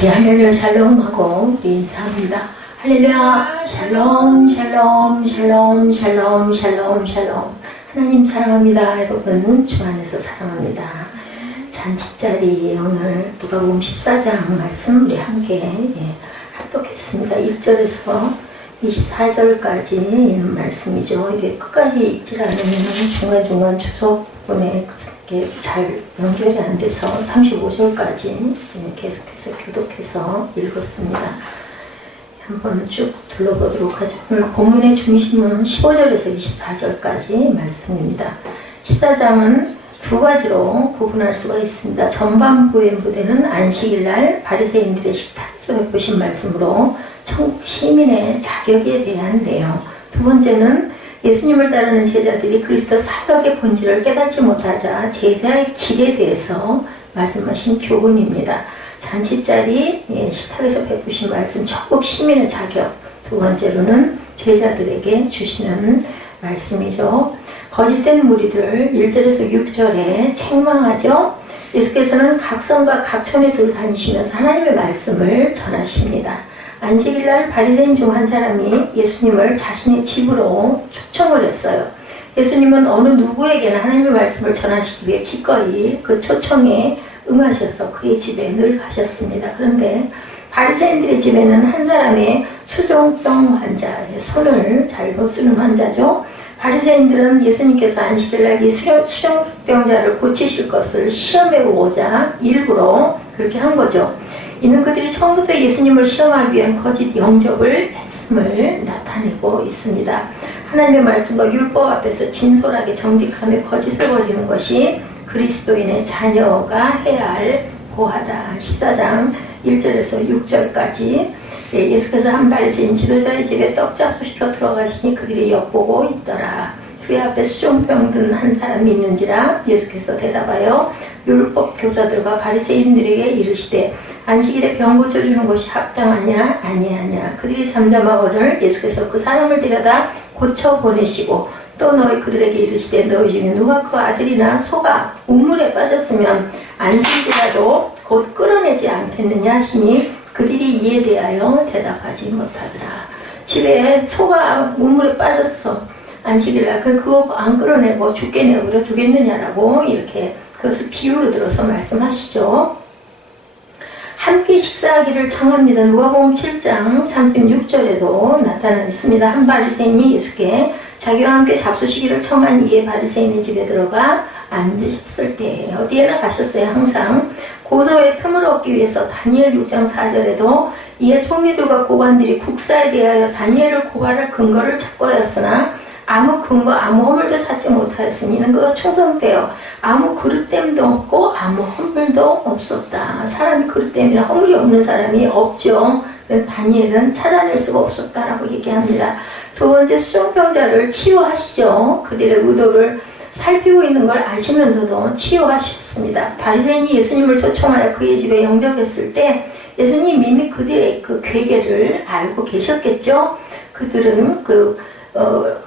할렐루야 샬롬하고 인사합니다. 할렐루야 샬롬 샬롬 샬롬 샬롬 샬롬 샬롬. 하나님 사랑합니다. 여러분 주 안에서 사랑합니다. 잔치자리 오늘 누가복음 14장 말씀 우리 함께 합독했습니다. 1절에서 24절까지 있는 말씀이죠. 이게 끝까지 읽질 않으면 중간중간 주석본에 잘 연결이 안 돼서 35절까지 계속해서 교독해서 읽었습니다. 한번 쭉 둘러보도록 하죠. 오늘 본문의 중심은 15절에서 24절까지 말씀입니다. 14장은 두 가지로 구분할 수가 있습니다. 전반부의 부대는 안식일날 바리새인들의 식탁에서 베푸신 말씀으로 천국 시민의 자격에 대한 내용. 두 번째는 예수님을 따르는 제자들이 그리스도 사역의 본질을 깨닫지 못하자 제자의 길에 대해서 말씀하신 교훈입니다. 잔치자리 식탁에서 베푸신 말씀, 천국 시민의 자격. 두 번째로는 제자들에게 주시는 말씀이죠. 거짓된 무리들 1절에서 6절에 책망하죠. 예수께서는 각성과 각촌에 두루 다니시면서 하나님의 말씀을 전하십니다. 안식일날 바리새인 중 한 사람이 예수님을 자신의 집으로 초청을 했어요. 예수님은 어느 누구에게나 하나님의 말씀을 전하시기 위해 기꺼이 그 초청에 응하셔서 그의 집에 늘 가셨습니다. 그런데 바리새인들의 집에는 한 사람의 수종병 환자의 손을 잘못 쓰는 환자죠. 바리새인들은 예수님께서 안식일날 이 수종병자를 고치실 것을 시험해 보고자 일부러 그렇게 한 거죠. 이는 그들이 처음부터 예수님을 시험하기 위한 거짓 영접을 했음을 나타내고 있습니다. 하나님의 말씀과 율법 앞에서 진솔하게 정직하며 거짓을 버리는 것이 그리스도인의 자녀가 해야 할 고하다. 14장 1절에서 6절까지 예수께서 한 바리새인 지도자의 집에 떡 잡수시러 들어가시니 그들이 엿보고 있더라. 그의 앞에 수종병 든 한 사람이 있는지라. 예수께서 대답하여 율법 교사들과 바리새인들에게 이르시되 안식일에 병 고쳐주는 것이 합당하냐 아니하냐. 그들이 잠잠하거늘 예수께서 그 사람을 데려다 고쳐 보내시고 또 너희 그들에게 이르시되 너희 중에 누가 그 아들이나 소가 우물에 빠졌으면 안식일이라도 곧 끌어내지 않겠느냐 하시니 그들이 이에 대하여 대답하지 못하더라. 집에 소가 우물에 빠졌어. 안식일날 그거 안 끌어내고 죽게 내버려 두겠느냐라고 이렇게 그것을 비유로 들어서 말씀하시죠. 함께 식사하기를 청합니다. 누가복음 7장 36절에도 나타나 있습니다. 한 바리새인이 예수께 자기와 함께 잡수시기를 청한 이에 바리새인의 집에 들어가 앉으셨을 때 어디에나 가셨어요. 항상 고소의 틈을 얻기 위해서 다니엘 6장 4절에도 이에 총리들과 고관들이 국사에 대하여 다니엘을 고발할 근거를 찾고 하였으나 아무 근거 아무 허물도 찾지 못하였으니 이는 그가 충성되어 아무 그릇됨도 없고 아무 허물도 없었다. 사람이 그릇됨이나 허물이 없는 사람이 없죠. 다니엘은 찾아낼 수가 없었다라고 얘기합니다. 두 번째 수종병자를 치유하시죠. 그들의 의도를 살피고 있는 걸 아시면서도 치유하셨습니다. 바리새인이 예수님을 초청하여 그의 집에 영접했을 때 예수님 이미 그들의 그 괴계를 알고 계셨겠죠. 그들은 그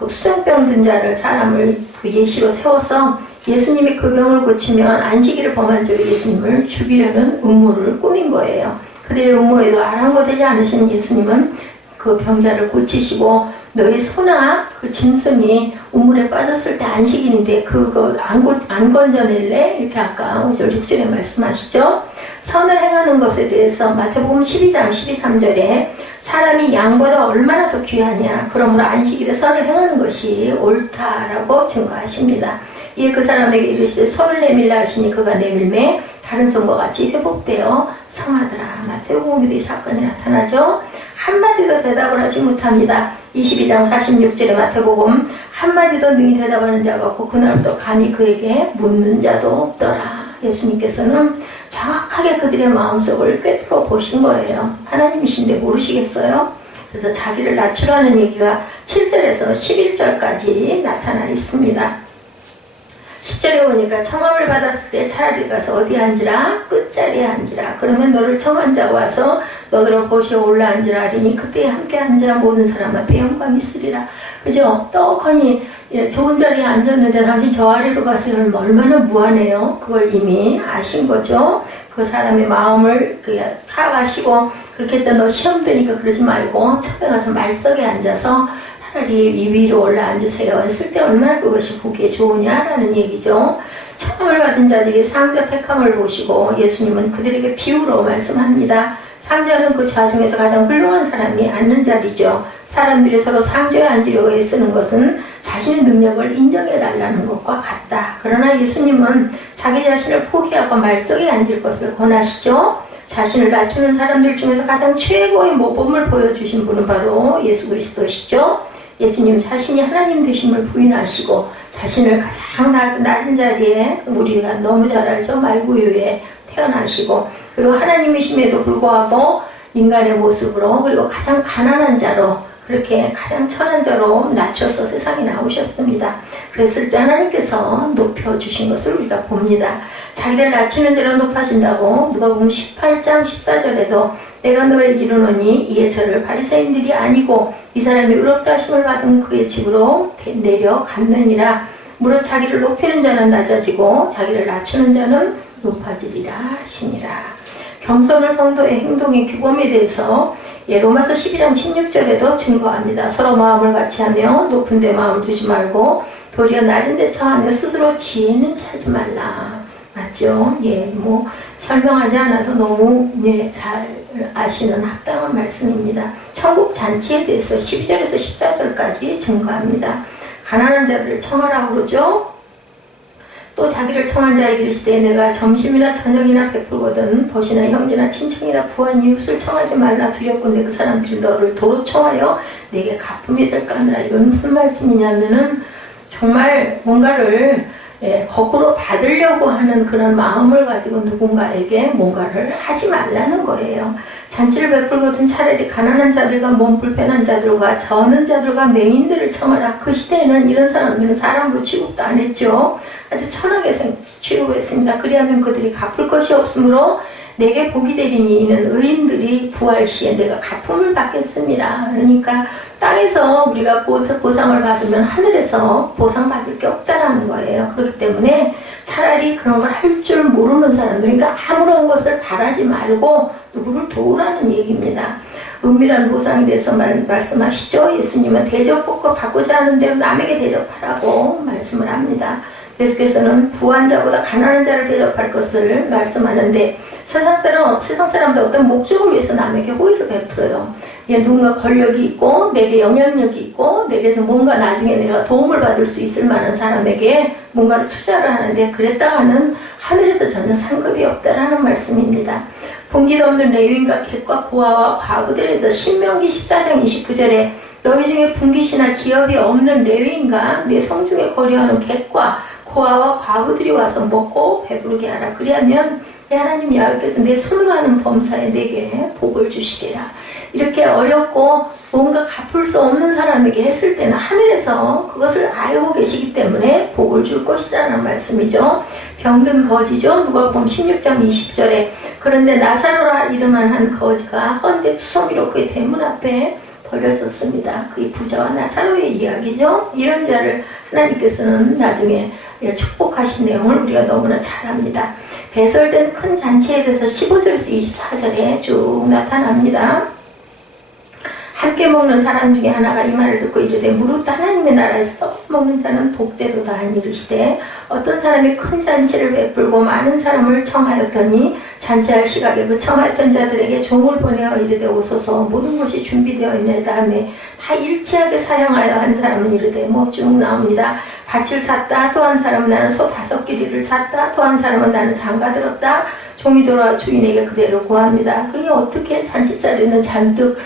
수종병 든 자를 사람을 그 예시로 세워서 예수님이 그 병을 고치면 안식일을 범한 죄로 예수님을 죽이려는 음모를 꾸민 거예요. 그들의 음모에도 아랑곳하지 않으신 예수님은 그 병자를 고치시고 너희 소나 그 짐승이 우물에 빠졌을 때 안식일인데 그거 안 건져낼래? 이렇게 아까 5절 6절에 말씀하시죠. 선을 행하는 것에 대해서 마태복음 12장 13절에 사람이 양보다 얼마나 더 귀하냐. 그러므로 안식일에 선을 행하는 것이 옳다라고 증거하십니다. 이에 그 사람에게 이르시되 손을 내밀라 하시니 그가 내밀매 다른 손과 같이 회복되어 성하더라. 마태복음에도 이 사건이 나타나죠. 한마디도 대답을 하지 못합니다. 22장 46절에 마태복음 한마디도 능히 대답하는 자가 없고 그날부터 감히 그에게 묻는 자도 없더라. 예수님께서는 정확하게 그들의 마음속을 꿰뚫어 보신 거예요. 하나님이신데 모르시겠어요? 그래서 자기를 낮추라는 얘기가 7절에서 11절까지 나타나 있습니다. 10절에 보니까 청함을 받았을 때 차라리 가서 어디 앉으라? 끝자리에 앉으라. 그러면 너를 청한 자가 와서 너더러 보시어 올라 앉으라 하리니 그때 함께 앉아 모든 사람 앞에 영광이 있으리라. 그죠? 떡하니 좋은 자리에 앉았는데 당신 저 아래로 가세요. 얼마나 무한해요. 그걸 이미 아신 거죠. 그 사람의 마음을 파악하시고 그렇게 했다 너 시험 드니까 그러지 말고 처음에 가서 말석에 앉아서 차라리 이 위로 올라앉으세요 했을 때 얼마나 그것이 보기에 좋으냐라는 얘기죠. 청함을 받은 자들이 상자 택함을 보시고 예수님은 그들에게 비유로 말씀합니다. 상자는 그 좌중에서 가장 훌륭한 사람이 앉는 자리죠. 사람들이 서로 상자에 앉으려고 애쓰는 것은 자신의 능력을 인정해달라는 것과 같다. 그러나 예수님은 자기 자신을 포기하고 말석에 앉을 것을 권하시죠. 자신을 낮추는 사람들 중에서 가장 최고의 모범을 보여주신 분은 바로 예수 그리스도시죠. 예수님 자신이 하나님 되심을 부인하시고 자신을 가장 낮은 자리에 우리가 너무 잘 알죠. 말구유에 태어나시고 그리고 하나님이심에도 불구하고 인간의 모습으로 그리고 가장 가난한 자로 그렇게 가장 천한 자로 낮춰서 세상에 나오셨습니다. 그랬을 때 하나님께서 높여주신 것을 우리가 봅니다. 자기를 낮추는 자로 높아진다고 누가복음 18장 14절에도 내가 너에게 이르노니 이에 저를 바리새인들이 아니고 이 사람이 의롭다 하심을 받은 그의 집으로 내려갔느니라. 무릇 자기를 높이는 자는 낮아지고 자기를 낮추는 자는 높아지리라 하시니라. 겸손을 성도의 행동의 규범에 대해서 로마서 12장 16절에도 증거합니다. 서로 마음을 같이하며 높은 데 마음을 두지 말고 도리어 낮은 데 처하며 스스로 지혜는 찾지 말라. 맞죠? 뭐 설명하지 않아도 너무 잘 아시는 합당한 말씀입니다. 천국 잔치에 대해서 12절에서 14절까지 증거합니다. 가난한 자들을 청하라고 그러죠. 또 자기를 청한 자에게 이르시되 내가 점심이나 저녁이나 베풀거든 벗이나 형제나 친척이나 부한 이웃을 청하지 말라. 두렵건대 그 사람들이 너를 도로 청하여 내게 갚음이 될까 하느라. 이건 무슨 말씀이냐면은 정말 뭔가를 거꾸로 받으려고 하는 그런 마음을 가지고 누군가에게 뭔가를 하지 말라는 거예요. 잔치를 베풀거든 차라리 가난한 자들과 몸 불편한 자들과 저는 자들과 맹인들을 청하라. 그 시대에는 이런 사람들은 사람으로 취급도 안 했죠. 아주 천하게 취급했습니다. 그리하면 그들이 갚을 것이 없으므로 내게 복이 되리니 이는 의인들이 부활 시에 내가 갚음을 받겠습니다. 그러니까 땅에서 우리가 보상을 받으면 하늘에서 보상받을 게 없다라는 거예요. 그렇기 때문에 차라리 그런 걸 할 줄 모르는 사람들, 그러니까 아무런 것을 바라지 말고 누구를 도우라는 얘기입니다. 은밀한 보상에 대해서 말씀하시죠. 예수님은 대접받고 받고자 하는 대로 남에게 대접하라고 말씀을 합니다. 예수께서는 부한 자보다 가난한 자를 대접할 것을 말씀하는데 세상 사람들 어떤 목적을 위해서 남에게 호의를 베풀어요. 누군가 권력이 있고 내게 영향력이 있고 내게서 뭔가 나중에 내가 도움을 받을 수 있을 만한 사람에게 뭔가를 투자를 하는데 그랬다가는 하늘에서 전혀 상급이 없다라는 말씀입니다. 분기도 없는 레위인과 객과 고아와 과부들에 대해서 신명기 14장 29절에 너희 중에 분깃이나 기업이 없는 레위인과 내 성중에 거류하는 객과 고아와 과부들이 와서 먹고 배부르게 하라. 그리하면 하나님 여호와께서 내 손으로 하는 범사에 내게 복을 주시리라. 이렇게 어렵고 뭔가 갚을 수 없는 사람에게 했을 때는 하늘에서 그것을 알고 계시기 때문에 복을 줄 것이라는 말씀이죠. 병든 거지죠. 누가복음 16장 20절에 그런데 나사로라 이름만 한 거지가 헌데 투성이로 그의 대문 앞에 버려졌습니다. 그의 부자와 나사로의 이야기죠. 이런 자를 하나님께서는 나중에 축복하신 내용을 우리가 너무나 잘 압니다. 배설된 큰 잔치에 대해서 15절에서 24절에 쭉 나타납니다. 함께 먹는 사람 중에 하나가 이 말을 듣고 이르되 무릇 하나님의 나라에서 먹는 자는 복되도다 하니 이르시되 어떤 사람이 큰 잔치를 베풀고 많은 사람을 청하였더니 잔치할 시각에 그 청하였던 자들에게 종을 보내어 이르되 오소서 모든 것이 준비되어 있네 다음에 다 일치하게 사양하여 한 사람은 이르되 뭐 쭉 나옵니다. 밭을 샀다. 또 한 사람은 나는 소 5끼리를 샀다. 또 한 사람은 나는 장가 들었다. 종이 돌아와 주인에게 그대로 고합니다. 그러니 어떻게 잔치자리는 잔뜩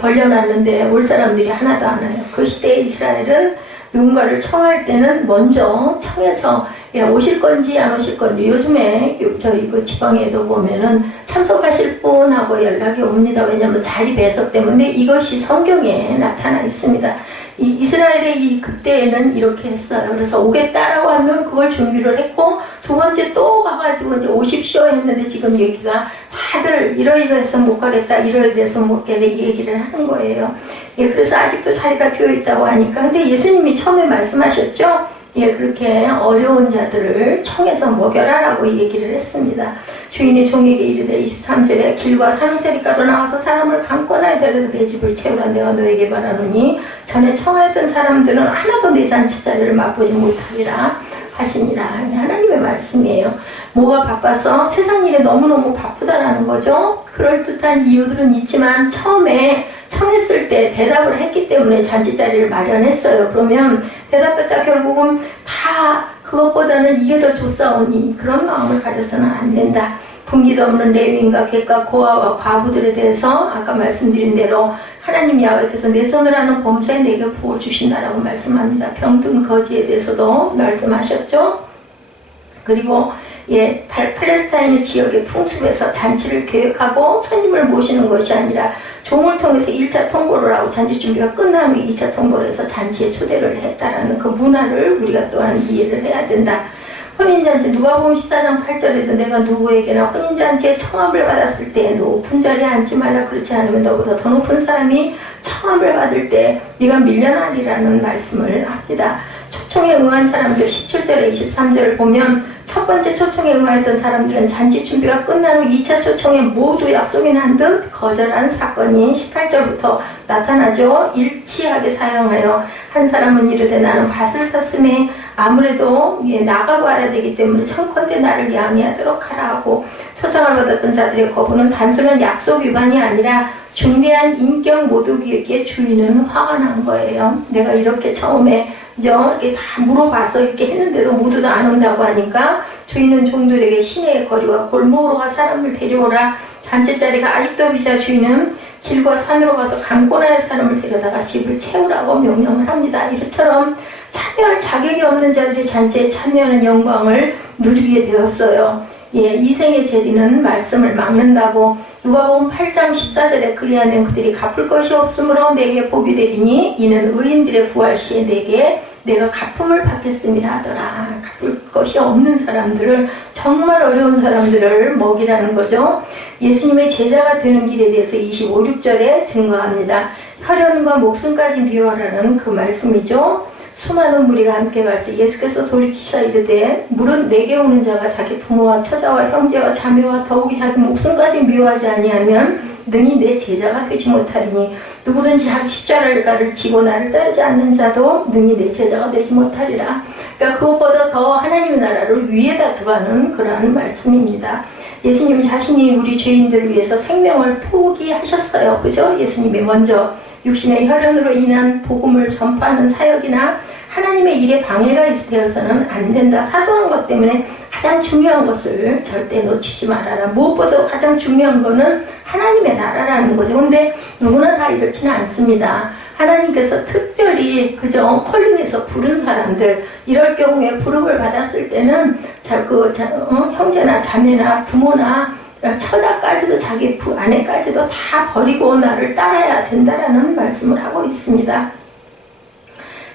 벌려놨는데 올 사람들이 하나도 안 와요. 그 시대에 이스라엘은 누군가를 청할 때는 먼저 청해서 오실 건지 안 오실 건지 요즘에 저희 그 지방에도 보면은 참석하실 분 하고 연락이 옵니다. 왜냐하면 자리 배석 때문에 이것이 성경에 나타나 있습니다. 이스라엘의 그때에는 이렇게 했어요. 그래서 오겠다라고 하면 그걸 준비를 했고 두 번째 또 가가지고 이제 오십시오 했는데 지금 얘기가 다들 이러이러해서 못 가겠다 이러이러해서 못 가겠다 이 얘기를 하는 거예요. 그래서 아직도 자리가 비어 있다고 하니까 근데 예수님이 처음에 말씀하셨죠. 그렇게 어려운 자들을 청해서 먹여라라고 얘기를 했습니다. 주인이 종에게 이르되 23절에 길과 산세리가로 나와서 사람을 강권하여 데려다 내 집을 채우라. 내가 너에게 말하노니 전에 청하였던 사람들은 하나도 내 잔치 자리를 맛보지 못하리라 하시니라. 하나님의 말씀이에요. 뭐가 바빠서 세상 일에 너무너무 바쁘다라는 거죠. 그럴듯한 이유들은 있지만 처음에 청했을 때 대답을 했기 때문에 잔치 자리를 마련했어요. 그러면 대답했다 결국은 다 그것보다는 이게 더 좋사오니 그런 마음을 가져서는 안 된다. 분기도 없는 레위인과 객과 고아와 과부들에 대해서 아까 말씀드린 대로 하나님 야훼께서 내 손을 하는 범사에 내게 복을 주신다라고 말씀합니다. 병든 거지에 대해서도 말씀하셨죠. 그리고 팔레스타인 지역의 풍습에서 잔치를 계획하고 손님을 모시는 것이 아니라 종을 통해서 1차 통보를 하고 잔치 준비가 끝난 후에 2차 통보를 해서 잔치에 초대를 했다라는 그 문화를 우리가 또한 이해를 해야 된다. 혼인잔치 누가복음 14장 8절에도 내가 누구에게나 혼인잔치에 청함을 받았을 때 높은 자리에 앉지 말라. 그렇지 않으면 너보다 더 높은 사람이 청함을 받을 때 네가 밀려나리라는 말씀을 합니다. 초청에 응한 사람들 17절에 23절을 보면 첫 번째 초청에 응하였던 사람들은 잔치 준비가 끝난 후 2차 초청에 모두 약속이 난 듯 거절한 사건이 18절부터 나타나죠. 일치하게 사용하여 한 사람은 이르되 나는 밭을 샀음에 아무래도 나가봐야 되기 때문에 청컨대 나를 양해하도록 하라 하고, 초청을 받았던 자들의 거부는 단순한 약속 위반이 아니라 중대한 인격 모독이기에 주인은 화가 난 거예요. 내가 이렇게 처음에 이렇게 다 물어봐서 이렇게 했는데도 모두 다 안 온다고 하니까 주인은 종들에게 시내의 거리와 골목으로 가 사람을 데려오라. 잔치 자리가 아직도 비자 주인은 길과 산으로 가서 강권하여 사람을 데려다가 집을 채우라고 명령을 합니다. 이처럼 참여할 자격이 없는 자들이 잔치에 참여하는 영광을 누리게 되었어요. 이생의 재리는 말씀을 막는다고 누가복음 8장 14절에 그리하면 그들이 갚을 것이 없으므로 내게 복이 되리니 이는 의인들의 부활 시에 내가 갚음을 받겠음이라 하더라. 갚을 것이 없는 사람들을, 정말 어려운 사람들을 먹이라는 거죠. 예수님의 제자가 되는 길에 대해서 25, 6절에 증거합니다. 혈연과 목숨까지 미워하라는 그 말씀이죠. 수많은 무리가 함께 갈새 예수께서 돌이키사 이르되 물은 내게 오는 자가 자기 부모와 처자와 형제와 자매와 더욱이 자기 목숨까지 미워하지 아니하면 능히 내 제자가 되지 못하리니 누구든지 자기 십자가를 지고 나를 따르지 않는 자도 능히 내 제자가 되지 못하리라. 그러니까 그것보다 더 하나님의 나라를 위에다 두라는 그러한 말씀입니다. 예수님 자신이 우리 죄인들을 위해서 생명을 포기하셨어요. 그죠? 예수님이 먼저 육신의 혈연으로 인한 복음을 전파하는 사역이나 하나님의 일에 방해가 되어서는 안 된다. 사소한 것 때문에 가장 중요한 것을 절대 놓치지 말아라. 무엇보다 가장 중요한 거는 하나님의 나라라는 거죠. 근데 누구나 다 이렇지는 않습니다. 하나님께서 특별히 그저 컬링해서 부른 사람들, 이럴 경우에 부름을 받았을 때는 형제나 자매나 부모나 처자까지도 자기 아내까지도 다 버리고 나를 따라야 된다라는 말씀을 하고 있습니다.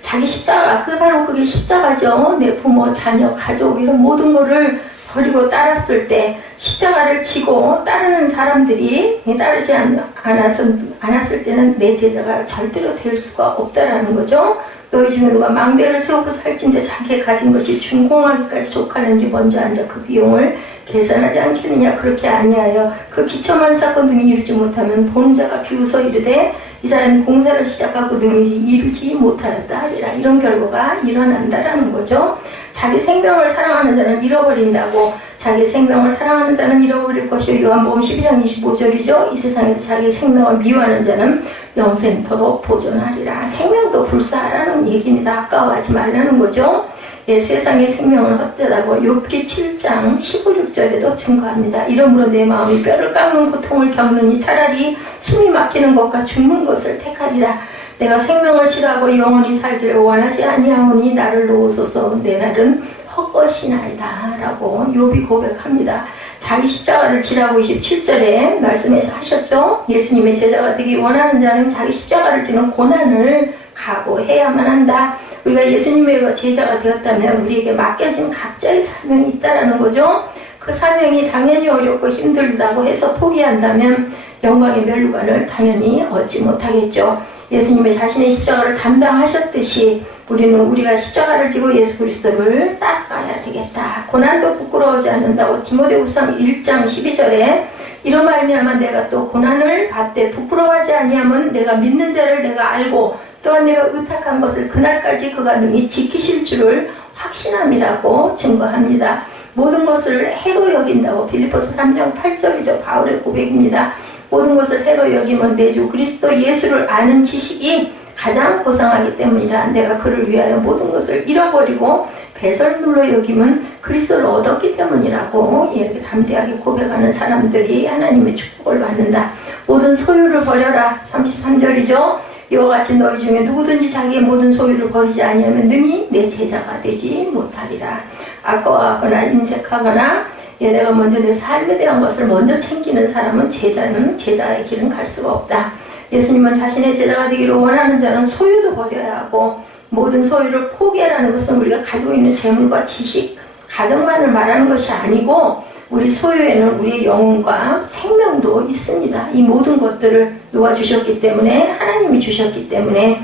자기 십자가, 바로 그게 십자가죠. 내 부모, 자녀, 가족 이런 모든 거를 버리고 따랐을 때, 십자가를 지고 따르는 사람들이 따르지 않았을 때는 내 제자가 절대로 될 수가 없다라는 거죠. 너희 중에 누가 망대를 세우고 살긴데 자기가 가진 것이 준공하기까지 족하는지 먼저 앉아 그 비용을 계산하지 않겠느냐. 그렇게 아니하여 그 기초만 쌓고 능히 이루지 못하면 보는 자가 비웃어 이르되 이 사람이 공사를 시작하고 능히 이루지 못하였다 하리라. 이런 결과가 일어난다라는 거죠. 자기 생명을 사랑하는 자는 잃어버린다고, 자기 생명을 사랑하는 자는 잃어버릴 것이요. 요한복음 12장 25절이죠. 이 세상에서 자기 생명을 미워하는 자는 영생토록 보존하리라. 생명도 불사하라는 얘기입니다. 아까워하지 말라는 거죠. 세상의 생명을 헛되다고 욥기 7장 15, 16절에도 증거합니다. 이러므로 내 마음이 뼈를 깎는 고통을 겪느니 차라리 숨이 막히는 것과 죽는 것을 택하리라. 내가 생명을 싫어하고 영원히 살기를 원하지 아니하오니 나를 놓으소서. 내 날은 헛것이나이다 라고 욥이 고백합니다. 자기 십자가를 지라고 27절에 말씀하셨죠. 예수님의 제자가 되기 원하는 자는 자기 십자가를 지는 고난을 각오해야만 한다. 우리가 예수님의 제자가 되었다면 우리에게 맡겨진 각자의 사명이 있다라는 거죠. 그 사명이 당연히 어렵고 힘들다고 해서 포기한다면 영광의 멸류관을 당연히 얻지 못하겠죠. 예수님이 자신의 십자가를 담당하셨듯이 우리는 우리가 십자가를 지고 예수 그리스도를 따라가야 되겠다. 고난도 부끄러워하지 않는다고 디모데후서 1장 12절에 이로 말미암아 내가 또 고난을 받되 부끄러워하지 아니하면 내가 믿는 자를 내가 알고 또한 내가 의탁한 것을 그날까지 그가 능히 지키실 줄을 확신함이라고 증거합니다. 모든 것을 해로 여긴다고 빌립보서 3장 8절이죠. 바울의 고백입니다. 모든 것을 해로 여기면 내 주 그리스도 예수를 아는 지식이 가장 고상하기 때문이라. 내가 그를 위하여 모든 것을 잃어버리고 배설물로 여기면 그리스도를 얻었기 때문이라고 이렇게 담대하게 고백하는 사람들이 하나님의 축복을 받는다. 모든 소유를 버려라. 33절이죠. 이와 같이 너희 중에 누구든지 자기의 모든 소유를 버리지 아니하면 능히 내 제자가 되지 못하리라. 아까워하거나 인색하거나 내가 먼저 내 삶에 대한 것을 먼저 챙기는 사람은 제자의 길은 갈 수가 없다. 예수님은 자신의 제자가 되기를 원하는 자는 소유도 버려야 하고 모든 소유를 포기하라는 것은 우리가 가지고 있는 재물과 지식, 가정만을 말하는 것이 아니고 우리 소유에는 우리의 영혼과 생명도 있습니다. 이 모든 것들을 누가 주셨기 때문에 하나님이 주셨기 때문에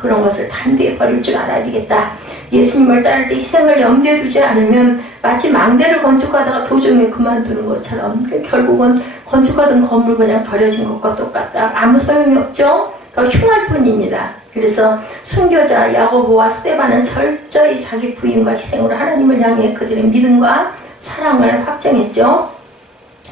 그런 것을 담대히 버릴 줄 알아야 되겠다. 예수님을 따를 때 희생을 염두에 두지 않으면 마치 망대를 건축하다가 도중에 그만두는 것처럼 결국은 건축하던 건물 그냥 버려진 것과 똑같다. 아무 소용이 없죠. 더 흉할 뿐입니다. 그래서 순교자 야고보와 스데반은 철저히 자기 부인과 희생으로 하나님을 향해 그들의 믿음과 사랑을 확정했죠.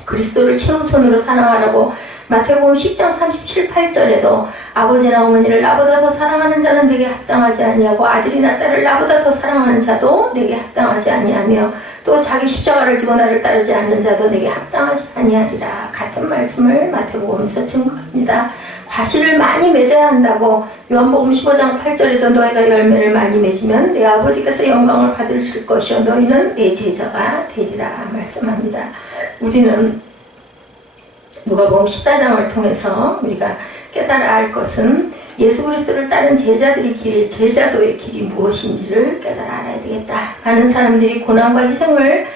그리스도를 최우선으로 사랑하라고 마태복음 10장 37, 8절에도 아버지나 어머니를 나보다 더 사랑하는 자는 내게 합당하지 아니하고 아들이나 딸을 나보다 더 사랑하는 자도 내게 합당하지 아니하며 또 자기 십자가를 지고 나를 따르지 않는 자도 내게 합당하지 아니하리라. 같은 말씀을 마태복음에서 증거합니다. 과실을 많이 맺어야 한다고 요한복음 15장 8절에도 너희가 열매를 많이 맺으면 내 아버지께서 영광을 받으실 것이요 너희는 내 제자가 되리라 말씀합니다. 우리는 누가복음 14장을 통해서 우리가 깨달아야 할 것은 예수 그리스도를 따른 제자들의 길이 제자도의 길이 무엇인지를 깨달아 알아야 되겠다. 많은 사람들이 고난과 희생을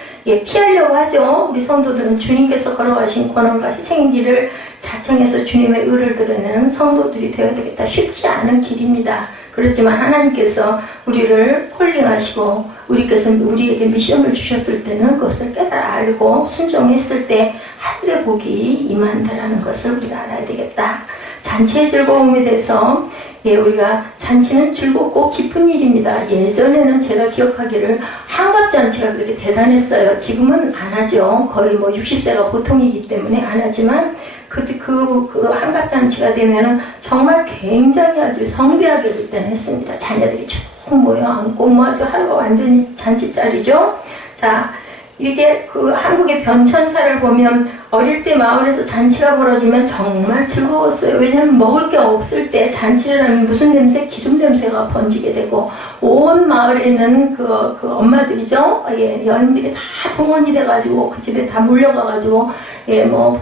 피하려고 하죠. 우리 성도들은 주님께서 걸어가신 고난과 희생의 길을 자청해서 주님의 의를 드러내는 성도들이 되어야 되겠다. 쉽지 않은 길입니다. 그렇지만 하나님께서 우리를 콜링하시고 우리에게 미션을 주셨을 때는 그것을 깨달아 알고 순종했을 때 하늘의 복이 임한다라는 것을 우리가 알아야 되겠다. 잔치의 즐거움에 대해서 우리가 잔치는 즐겁고 기쁜 일입니다. 예전에는 제가 기억하기를 환갑잔치가 그렇게 대단했어요. 지금은 안 하죠. 거의 60세가 보통이기 때문에 안 하지만 그때 그 환갑잔치가 되면은 정말 굉장히 아주 성대하게 그때는 했습니다. 자녀들이 쭉 모여 앉고 아주 하루가 완전히 잔치자리죠. 자, 이게 그 한국의 변천사를 보면 어릴 때 마을에서 잔치가 벌어지면 정말 즐거웠어요. 왜냐하면 먹을 게 없을 때 잔치를 하면 무슨 냄새? 기름 냄새가 번지게 되고 온 마을에 있는 그 엄마들이죠. 여인들이 다 동원이 돼가지고 그 집에 다 몰려가가지고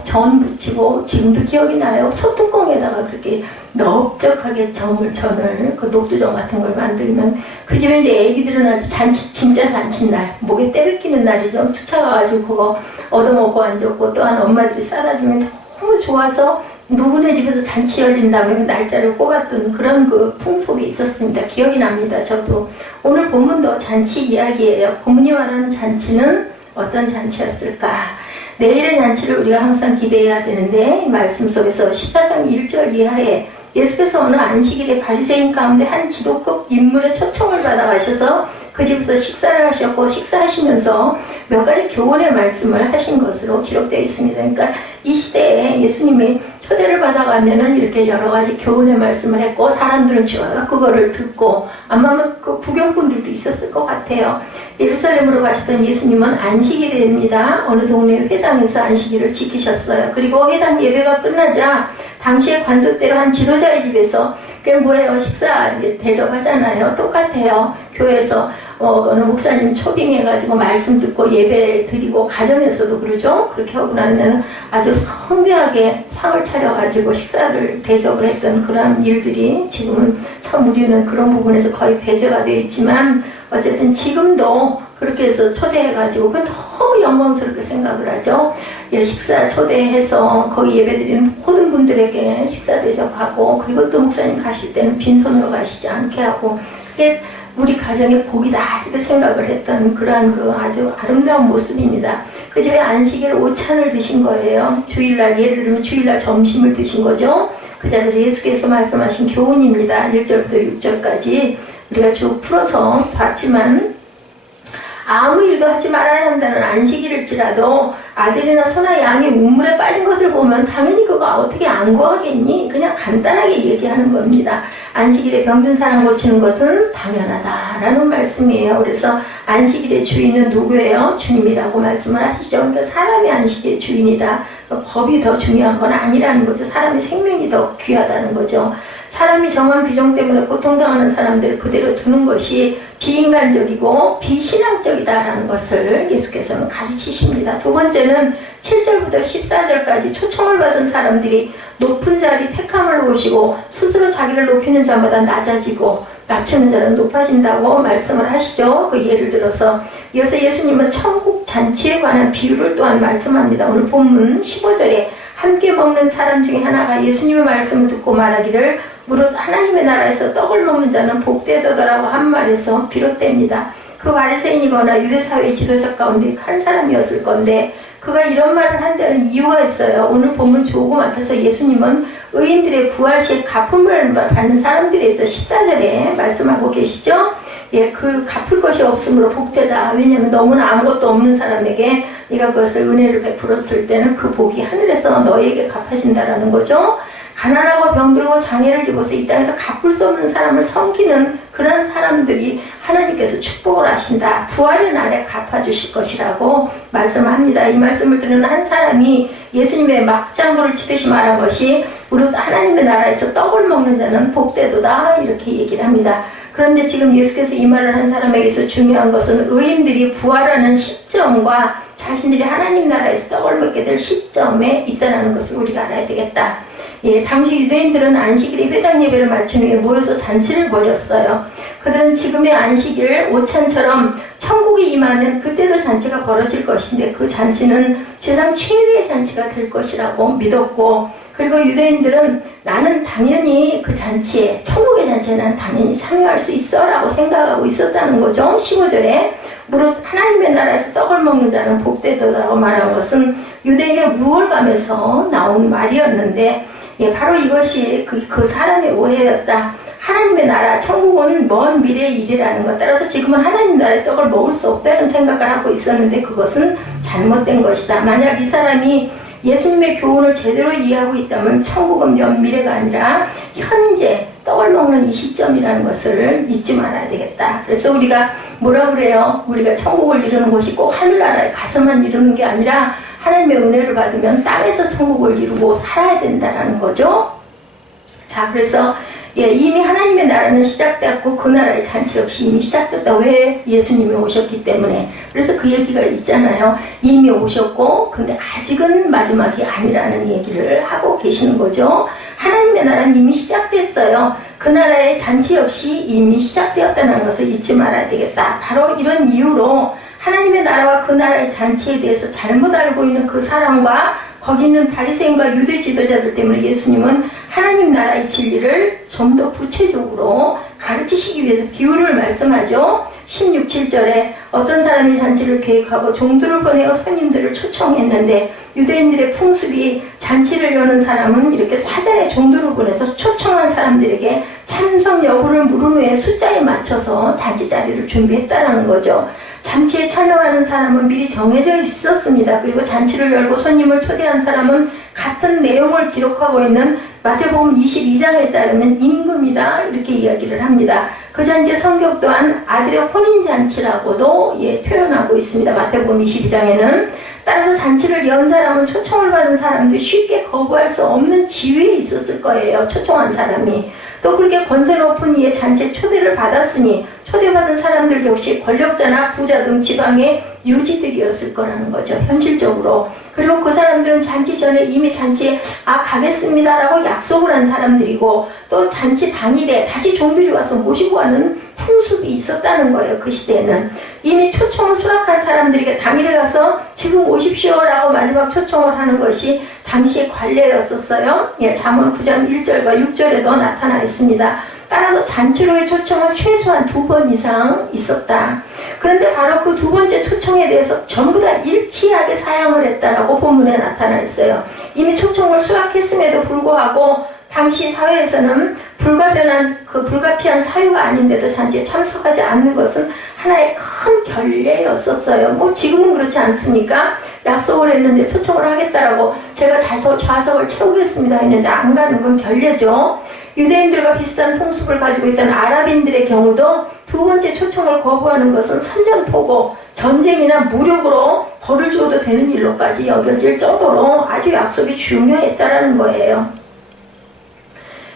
전 부치고 지금도 기억이 나요. 소뚜껑에다가 그렇게 넓적하게 전을 그 녹두전 같은 걸 만들면 그 집에 이제 애기들은 아주 진짜 잔칫날 목에 때를 날이죠. 쫓아가가지고 그거 얻어먹고 앉았고 또한 엄마들이 싸다 주면 너무 좋아서 누구네 집에서 잔치 열린다면 날짜를 꼽았던 그런 그 풍속이 있었습니다. 기억이 납니다. 저도 오늘 본문도 잔치 이야기예요. 본문이 말하는 잔치는 어떤 잔치였을까? 내일의 잔치를 우리가 항상 기대해야 되는데 말씀 속에서 14장 1절 이하에 예수께서 어느 안식일에 바리새인 가운데 한 지도급 인물의 초청을 받아가셔서 그 집에서 식사를 하셨고 식사하시면서 몇 가지 교훈의 말씀을 하신 것으로 기록되어 있습니다. 그러니까 이 시대에 예수님이 초대를 받아가면은 이렇게 여러 가지 교훈의 말씀을 했고 사람들은 쭉 그거를 듣고 아마 그 구경꾼들도 있었을 것 같아요. 예루살렘으로 가시던 예수님은 안식일입니다. 어느 동네 회당에서 안식일을 지키셨어요. 그리고 회당 예배가 끝나자 당시의 관습대로 한 지도자의 집에서 그게 뭐예요? 식사 대접하잖아요. 똑같아요. 교회에서 어느 목사님 초빙해가지고 말씀 듣고 예배 드리고 가정에서도 그러죠. 그렇게 하고 나면 아주 성대하게 상을 차려가지고 식사를 대접을 했던 그런 일들이 지금은 참 우리는 그런 부분에서 거의 배제가 되어 있지만 어쨌든 지금도 그렇게 해서 초대해가지고 그건 너무 영광스럽게 생각을 하죠. 식사 초대해서 거기 예배드리는 모든 분들에게 때는 식사 대접하고, 그리고 또 목사님 가실 때는 빈손으로 가시지 않게 하고, 그게 우리 가정의 복이다 이렇게 생각을 했던 그러한 그 아주 아름다운 모습입니다. 그 집에 안식일 오찬을 드신 거예요. 주일날, 예를 들면 주일날 점심을 드신 거죠. 그 자리에서 예수께서 말씀하신 교훈입니다. 1절부터 6절까지 우리가 쭉 풀어서 봤지만, 아무 일도 하지 말아야 한다는 안식일일지라도 아들이나 소나 양이 우물에 빠진 것을 보면 당연히 그거 어떻게 안 구하겠니? 그냥 간단하게 얘기하는 겁니다. 안식일에 병든 사람 고치는 것은 당연하다라는 말씀이에요. 그래서 안식일의 주인은 누구예요? 주님이라고 말씀을 하시죠. 그러니까 사람이 안식일의 주인이다. 법이 더 중요한 건 아니라는 거죠. 사람의 생명이 더 귀하다는 거죠. 사람이 정한 규정 때문에 고통당하는 사람들을 그대로 두는 것이 비인간적이고 비신앙적이다라는 것을 예수께서는 가르치십니다. 두 번째는 7절부터 14절까지 초청을 받은 사람들이 높은 자리 택함을 보시고 스스로 자기를 높이는 자마다 낮아지고 낮추는 자는 높아진다고 말씀을 하시죠. 그 예를 들어서 이어서 예수님은 천국 잔치에 관한 비유를 또한 말씀합니다. 오늘 본문 15절에 함께 먹는 사람 중에 하나가 예수님의 말씀을 듣고 말하기를 무릇 하나님의 나라에서 떡을 먹는 자는 복되도다라고 한 말에서 비롯됩니다. 그 바리새인이거나 유대사회의 지도자 가운데 한 사람이었을 건데 그가 이런 말을 한 데는 이유가 있어요. 오늘 본문 조금 앞에서 예수님은 의인들의 부활 시에 갚음을 받는 사람들에 대해서 14절에 말씀하고 계시죠. 예, 그 갚을 것이 없으므로 복되다. 왜냐하면 너무나 아무것도 없는 사람에게 네가 그것을 은혜를 베풀었을 때는 그 복이 하늘에서 너에게 갚아진다라는 거죠. 가난하고 병들고 장애를 입어서 이 땅에서 갚을 수 없는 사람을 섬기는 그런 사람들이 하나님께서 축복을 하신다. 부활의 날에 갚아주실 것이라고 말씀합니다. 이 말씀을 듣는 한 사람이 예수님의 막장구를 치듯이 말한 것이 무릇 하나님의 나라에서 떡을 먹는 자는 복되도다 이렇게 얘기를 합니다. 그런데 지금 예수께서 이 말을 한 사람에게서 중요한 것은 의인들이 부활하는 시점과 자신들이 하나님 나라에서 떡을 먹게 될 시점에 있다는 것을 우리가 알아야 되겠다. 예, 당시 유대인들은 안식일에 회당 예배를 마친 후에 모여서 잔치를 벌였어요. 그들은 지금의 안식일 오찬처럼 천국에 임하면 그때도 잔치가 벌어질 것인데 그 잔치는 세상 최대의 잔치가 될 것이라고 믿었고, 그리고 유대인들은 나는 당연히 그 잔치에, 천국의 잔치에 난 당연히 참여할 수 있어 라고 생각하고 있었다는 거죠. 15절에 무릇 하나님의 나라에서 떡을 먹는 자는 복되도다라고 말한 것은 유대인의 우월감에서 나온 말이었는데, 예, 바로 이것이 그 사람의 오해였다. 하나님의 나라, 천국은 먼 미래의 일이라는 것. 따라서 지금은 하나님 나라의 떡을 먹을 수 없다는 생각을 하고 있었는데 그것은 잘못된 것이다. 만약 이 사람이 예수님의 교훈을 제대로 이해하고 있다면 천국은 먼 미래가 아니라 현재 떡을 먹는 이 시점이라는 것을 잊지 말아야 되겠다. 그래서 우리가 뭐라 그래요? 우리가 천국을 이루는 것이 꼭 하늘나라에 가서만 이루는 게 아니라 하나님의 은혜를 받으면 땅에서 천국을 이루고 살아야 된다는 거죠. 자, 그래서 예, 이미 하나님의 나라는 시작되었고 그 나라의 잔치 역시 이미 시작됐다. 왜? 예수님이 오셨기 때문에. 그래서 그 얘기가 있잖아요. 이미 오셨고 근데 아직은 마지막이 아니라는 얘기를 하고 계시는 거죠. 하나님의 나라는 이미 시작됐어요. 그 나라의 잔치 역시 이미 시작되었다는 것을 잊지 말아야 되겠다. 바로 이런 이유로 하나님의 나라와 그 나라의 잔치에 대해서 잘못 알고 있는 그 사람과 거기 있는 바리새인과 유대 지도자들 때문에 예수님은 하나님 나라의 진리를 좀 더 구체적으로 가르치시기 위해서 비유를 말씀하죠. 16, 7절에 어떤 사람이 잔치를 계획하고 종들을 보내어 손님들을 초청했는데 유대인들의 풍습이 잔치를 여는 사람은 이렇게 사전에 종들을 보내서 초청한 사람들에게 참석 여부를 물은 후에 숫자에 맞춰서 잔치 자리를 준비했다는 거죠. 잔치에 참여하는 사람은 미리 정해져 있었습니다. 그리고 잔치를 열고 손님을 초대한 사람은 같은 내용을 기록하고 있는 마태복음 22장에 따르면 임금이다 이렇게 이야기를 합니다. 그 잔치 성경 또한 아들의 혼인잔치라고도 표현하고 있습니다. 마태복음 22장에는. 따라서 잔치를 연 사람은 초청을 받은 사람들이 쉽게 거부할 수 없는 지위에 있었을 거예요. 초청한 사람이. 또 그렇게 권세 높은 이의 잔치에 초대를 받았으니 초대받은 사람들 역시 권력자나 부자 등 지방의 유지들이었을 거라는 거죠. 현실적으로. 그리고 그 사람들은 잔치 전에 이미 잔치에 가겠습니다 라고 약속을 한 사람들이고 또 잔치 당일에 다시 종들이 와서 모시고 가는 풍습이 있었다는 거예요. 그 시대에는. 이미 초청을 수락한 사람들에게 당일에 가서 지금 오십시오라고 마지막 초청을 하는 것이 당시의 관례였었어요. 예, 잠언 9장 1절과 6절에도 나타나 있습니다. 따라서 잔치로의 초청은 최소한 2번 이상 있었다. 그런데 바로 그 두 번째 초청에 대해서 전부 다 일치하게 사양을 했다라고 본문에 나타나 있어요. 이미 초청을 수락했음에도 불구하고 당시 사회에서는 불가피한 사유가 아닌데도 잔치에 참석하지 않는 것은 하나의 큰 결례였었어요. 뭐 지금은 그렇지 않습니까? 약속을 했는데 초청을 하겠다라고 제가 좌석을 채우겠습니다 했는데 안 가는 건 결례죠. 유대인들과 비슷한 풍습을 가지고 있던 아랍인들의 경우도 두 번째 초청을 거부하는 것은 선전포고 전쟁이나 무력으로 벌을 주어도 되는 일로까지 여겨질 정도로 아주 약속이 중요했다라는 거예요.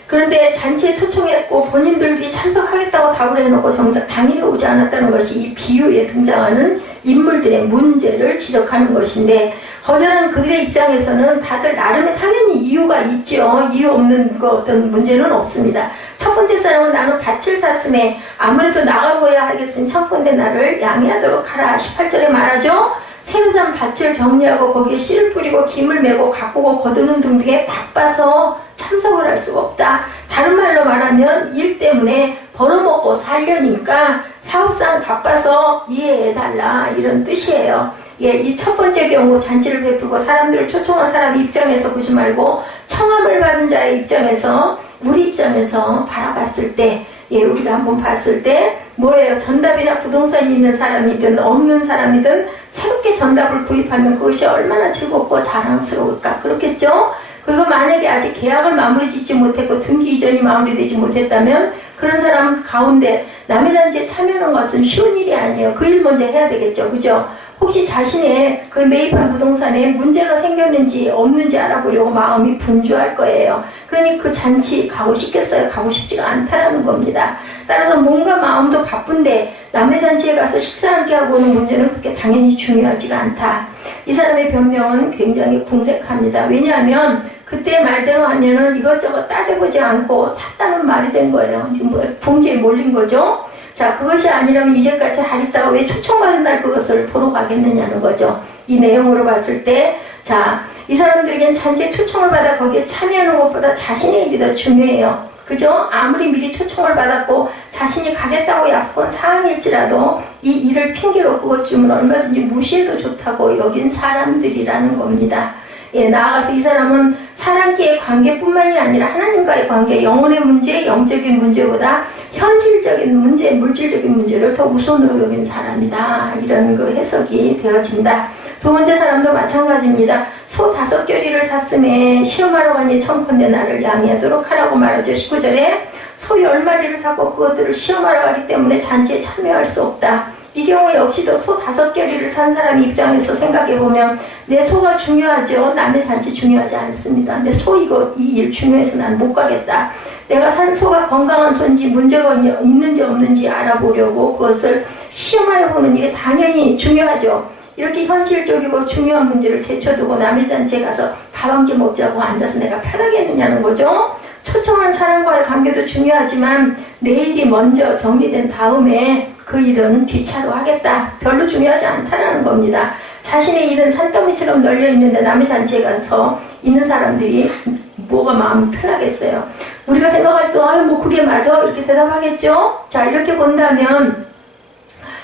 그런데 잔치에 초청했고 본인들이 참석하겠다고 답을 해놓고 정작 당일에 오지 않았다는 것이 이 비유에 등장하는 인물들의 문제를 지적하는 것인데, 거절한 그들의 입장에서는 다들 나름의 당연히 이유가 있죠. 이유 없는 어떤 문제는 없습니다. 첫 번째 사람은 나는 밭을 샀음에 아무래도 나가보아야 하겠으니 첫 번째 날을 양해하도록 하라. 18절에 말하죠. 새로 산 밭을 정리하고 거기에 씨를 뿌리고 김을 메고 가꾸고 거두는 등등에 바빠서 참석을 할 수가 없다. 다른 말로 말하면 일 때문에 벌어먹고 살려니까 사업상 바빠서 이해해달라, 이런 뜻이에요. 예, 이 첫 번째 경우 잔치를 베풀고 사람들을 초청한 사람 입장에서 보지 말고 청함을 받은 자의 입장에서, 우리 입장에서 바라봤을 때, 예, 우리가 한번 봤을 때 뭐예요? 전답이나 부동산이 있는 사람이든 없는 사람이든 새롭게 전답을 구입하면 그것이 얼마나 즐겁고 자랑스러울까, 그렇겠죠? 그리고 만약에 아직 계약을 마무리 짓지 못했고 등기 이전이 마무리되지 못했다면 그런 사람 가운데 남의 잔치에 참여하는 것은 쉬운 일이 아니에요. 그 일 먼저 해야 되겠죠, 그죠? 혹시 자신의 그 매입한 부동산에 문제가 생겼는지 없는지 알아보려고 마음이 분주할 거예요. 그러니 그 잔치 가고 싶겠어요? 가고 싶지가 않다라는 겁니다. 따라서 몸과 마음도 바쁜데 남의 잔치에 가서 식사 함께 하고 오는 문제는 그렇게 당연히 중요하지가 않다. 이 사람의 변명은 굉장히 궁색합니다. 왜냐하면 그때 말대로 하면은 이것저것 따져보지 않고 샀다는 말이 된 거예요. 지금 뭐 궁지에 몰린 거죠. 자, 그것이 아니라면 이제까지 잘 있다가 왜 초청받은 날 그것을 보러 가겠느냐는 거죠. 이 내용으로 봤을 때, 자, 이 사람들에겐 잔치에 초청을 받아 거기에 참여하는 것보다 자신의 일이 더 중요해요. 그죠? 아무리 미리 초청을 받았고 자신이 가겠다고 약속한 사항일지라도 이 일을 핑계로 그것 주면 얼마든지 무시해도 좋다고 여긴 사람들이라는 겁니다. 예, 나아가서 이 사람은 사람끼리의 관계뿐만이 아니라 하나님과의 관계, 영혼의 문제, 영적인 문제보다 현실적인 문제, 물질적인 문제를 더 우선으로 여긴 사람이다. 이런 그 해석이 되어진다. 두 번째 사람도 마찬가지입니다. 소 5겨리를 샀음에 시험하러 가니 청컨대 나를 양해하도록 하라고 말하죠. 19절에 소 10마리를 사고 그것들을 시험하러 가기 때문에 잔치에 참여할 수 없다. 이 경우 역시도 소 5겨리를 산 사람 입장에서 생각해보면 내 소가 중요하죠. 남의 잔치 중요하지 않습니다. 내 소 이 일 중요해서 난 못 가겠다. 내가 산 소가 건강한 소인지 문제가 있는지 없는지 알아보려고 그것을 시험하여 보는 일이 당연히 중요하죠. 이렇게 현실적이고 중요한 문제를 제쳐두고 남의 잔치에 가서 밥 한 끼 먹자고 앉아서 내가 편하겠느냐는 거죠. 초청한 사람과의 관계도 중요하지만 내 일이 먼저 정리된 다음에 그 일은 뒤차로 하겠다. 별로 중요하지 않다라는 겁니다. 자신의 일은 산더미처럼 널려있는데 남의 잔치에 가서 있는 사람들이 뭐가 마음이 편하겠어요. 우리가 생각할 때 뭐 그게 맞아? 이렇게 대답하겠죠? 자, 이렇게 본다면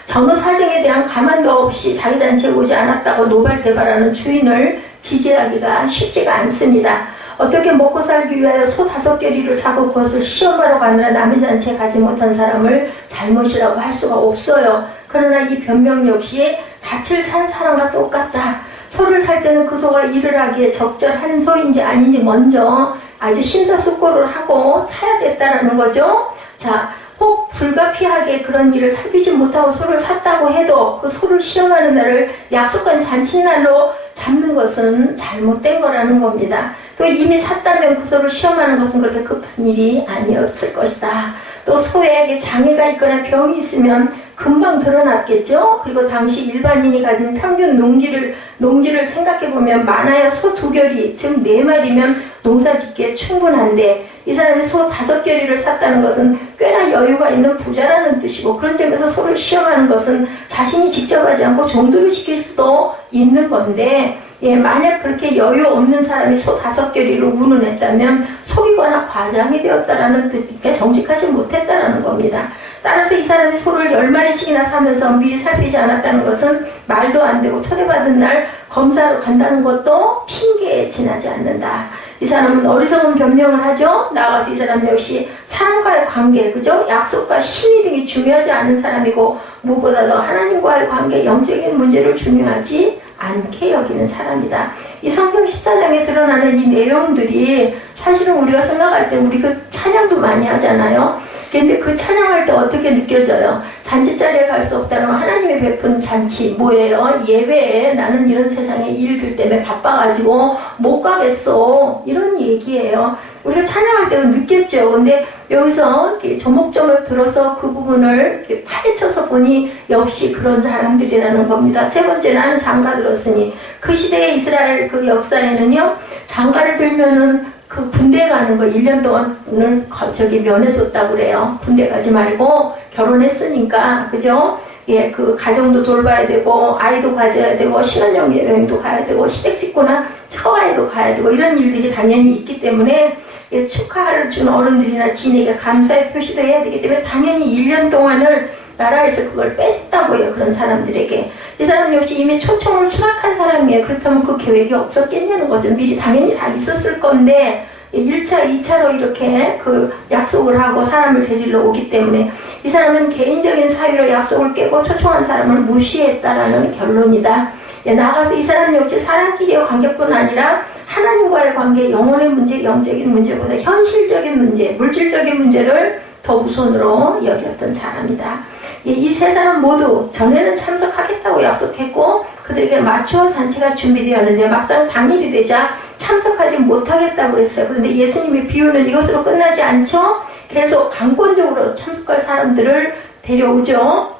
전후 사정에 대한 가만도 없이 자기 잔치에 오지 않았다고 노발대발하는 주인을 지지하기가 쉽지가 않습니다. 어떻게 먹고 살기 위하여 소 5겨리를 사고 그것을 시험하러 가느라 남의 잔치에 가지 못한 사람을 잘못이라고 할 수가 없어요. 그러나 이 변명 역시 밭을 산 사람과 똑같다. 소를 살 때는 그 소가 일을 하기에 적절한 소인지 아닌지 먼저 아주 심사숙고를 하고 사야 됐다라는 거죠. 자, 혹 불가피하게 그런 일을 살피지 못하고 소를 샀다고 해도 그 소를 시험하는 날을 약속한 잔칫날로 잡는 것은 잘못된 거라는 겁니다. 또 이미 샀다면 그 소를 시험하는 것은 그렇게 급한 일이 아니었을 것이다. 또 소에게 장애가 있거나 병이 있으면 금방 드러났겠죠. 그리고 당시 일반인이 가진 평균 농지를 생각해보면 많아야 소 2결이, 즉 4마리면 농사짓기에 충분한데 이 사람이 소 5결이를 샀다는 것은 꽤나 여유가 있는 부자라는 뜻이고, 그런 점에서 소를 시험하는 것은 자신이 직접 하지 않고 종들을 시킬 수도 있는 건데, 만약 그렇게 여유 없는 사람이 소 5결이를 운운했다면 속이거나 과장이 되었다라는 뜻이니까 정직하지 못했다라는 겁니다. 따라서 이 사람이 소를 10마리씩이나 사면서 미리 살피지 않았다는 것은 말도 안 되고, 초대받은 날 검사로 간다는 것도 핑계에 지나지 않는다. 이 사람은 어리석은 변명을 하죠. 나아가서 이 사람 역시 사람과의 관계, 그죠? 약속과 신의 등이 중요하지 않은 사람이고, 무엇보다도 하나님과의 관계, 영적인 문제를 중요하지 않게 여기는 사람이다. 이 성경 14장에 드러나는 이 내용들이 사실은 우리가 생각할 때 우리 그 찬양도 많이 하잖아요. 근데 그 찬양할 때 어떻게 느껴져요? 잔치자리에 갈 수 없다는 하나님이 베푼 잔치 뭐예요? 예배에 나는 이런 세상의 일들 때문에 바빠가지고 못 가겠어, 이런 얘기예요. 우리가 찬양할 때는 느꼈죠. 근데 여기서 이렇게 조목조목 들어서 그 부분을 이렇게 파헤쳐서 보니 역시 그런 사람들이라는 겁니다. 세 번째, 나는 장가 들었으니. 그 시대의 이스라엘 그 역사에는요, 장가를 들면은 그 군대 가는 거 1년 동안을 면해줬다고 그래요. 군대 가지 말고 결혼했으니까, 그죠? 예, 그 가정도 돌봐야 되고, 아이도 가져야 되고, 신혼여행 여행도 가야 되고, 시댁식구나 처가에도 가야 되고, 이런 일들이 당연히 있기 때문에, 예, 축하를 준 어른들이나 지인에게 감사의 표시도 해야 되기 때문에 당연히 1년 동안을 나라에서 그걸 빼줬다고 해요. 그런 사람들에게. 이 사람 역시 이미 초청을 수락한 사람이에요. 그렇다면 그 계획이 없었겠냐는 거죠. 미리 당연히 다 있었을 건데 1차, 2차로 이렇게 그 약속을 하고 사람을 데리러 오기 때문에 이 사람은 개인적인 사유로 약속을 깨고 초청한 사람을 무시했다라는 결론이다. 나아가서 이 사람 역시 사람끼리의 관계뿐 아니라 하나님과의 관계, 영혼의 문제, 영적인 문제보다 현실적인 문제, 물질적인 문제를 더 우선으로 여겼던 사람이다. 이 세 사람 모두 전에는 참석하겠다고 약속했고 그들에게 맞추어 잔치가 준비되었는데 막상 당일이 되자 참석하지 못하겠다고 그랬어요. 그런데 예수님의 비유는 이것으로 끝나지 않죠. 계속 강권적으로 참석할 사람들을 데려오죠.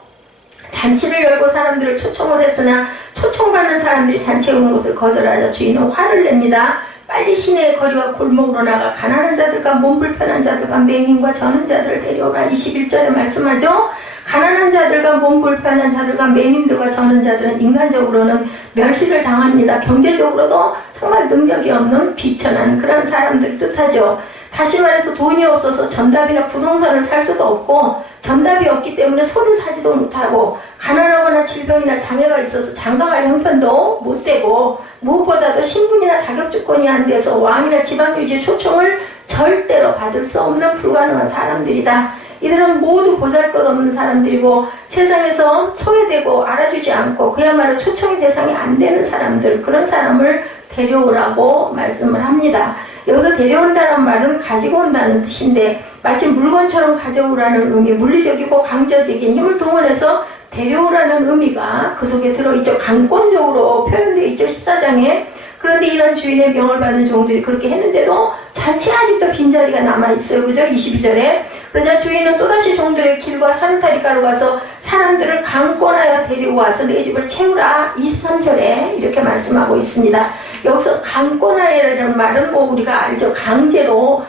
잔치를 열고 사람들을 초청을 했으나 초청받는 사람들이 잔치에 오는 것을 거절하자 주인은 화를 냅니다. 빨리 시내의 거리와 골목으로 나가 가난한 자들과 몸 불편한 자들과 맹인과 저는 자들을 데려오라. 21절에 말씀하죠. 가난한 자들과 몸 불편한 자들과 맹인들과 저는 자들은 인간적으로는 멸시를 당합니다. 경제적으로도 정말 능력이 없는 비천한 그런 사람들 뜻하죠. 다시 말해서 돈이 없어서 전답이나 부동산을 살 수도 없고 전답이 없기 때문에 소를 사지도 못하고 가난하거나 질병이나 장애가 있어서 장가갈 형편도 못 되고 무엇보다도 신분이나 자격조건이 안 돼서 왕이나 지방유지의 초청을 절대로 받을 수 없는 불가능한 사람들이다. 이들은 모두 보잘것없는 사람들이고 세상에서 소외되고 알아주지 않고 그야말로 초청의 대상이 안 되는 사람들, 그런 사람을 데려오라고 말씀을 합니다. 여기서 데려온다는 말은 가지고 온다는 뜻인데 마치 물건처럼 가져오라는 의미, 물리적이고 강제적인 힘을 동원해서 데려오라는 의미가 그 속에 들어있죠. 강권적으로 표현되어 있죠. 14장에. 그런데 이런 주인의 명을 받은 종들이 그렇게 했는데도 잔치에 아직도 빈자리가 남아있어요. 그죠? 22절에. 그러자 주인은 또다시 종들의 길과 산타리가로 가서 사람들을 강권하여 데려와서 내 집을 채우라. 23절에 이렇게 말씀하고 있습니다. 여기서 강권하여라는 말은 뭐 우리가 알죠. 강제로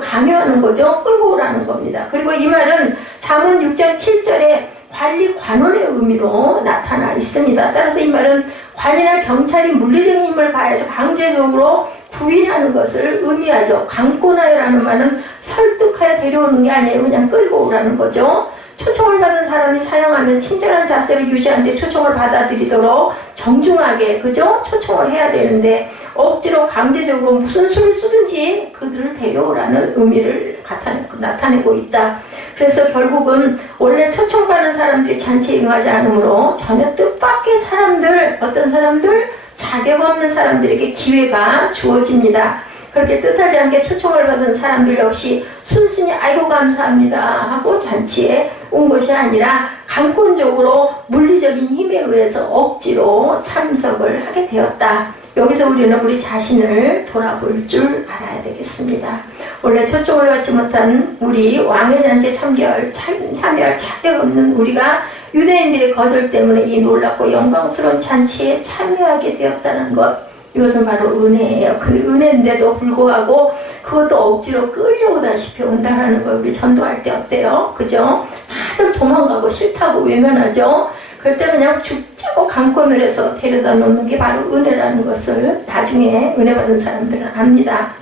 강요하는 거죠. 끌고 오라는 겁니다. 그리고 이 말은 잠언 6장 7절에 관리 관원의 의미로 나타나 있습니다. 따라서 이 말은 관이나 경찰이 물리적인 힘을 가해서 강제적으로 구인하는 것을 의미하죠. 강권하여라는 말은 설득하여 데려오는 게 아니에요. 그냥 끌고 오라는 거죠. 초청을 받은 사람이 사용하면 친절한 자세를 유지하는데 초청을 받아들이도록 정중하게, 그죠? 초청을 해야 되는데 억지로 강제적으로 무슨 수를 쓰든지 그들을 데려오라는 의미를 나타내고 있다. 그래서 결국은 원래 초청받는 사람들이 잔치에 응하지 않으므로 전혀 뜻밖의 사람들, 어떤 사람들, 자격 없는 사람들에게 기회가 주어집니다. 그렇게 뜻하지 않게 초청을 받은 사람들 역시 순순히 아이고 감사합니다 하고 잔치에 온 것이 아니라 강권적으로 물리적인 힘에 의해서 억지로 참석을 하게 되었다. 여기서 우리는 우리 자신을 돌아볼 줄 알아야 되겠습니다. 원래 초청을 받지 못한 우리 왕의 잔치에 참여할 자격 없는 우리가 유대인들의 거절 때문에 이 놀랍고 영광스러운 잔치에 참여하게 되었다는 것, 이것은 바로 은혜예요. 그 은혜인데도 불구하고 그것도 억지로 끌려오다시피 온다라는 걸 우리 전도할 때 어때요? 그죠? 다들 도망가고 싫다고 외면하죠. 그럴 때 그냥 죽자고 강권을 해서 데려다 놓는 게 바로 은혜라는 것을 나중에 은혜 받은 사람들은 압니다.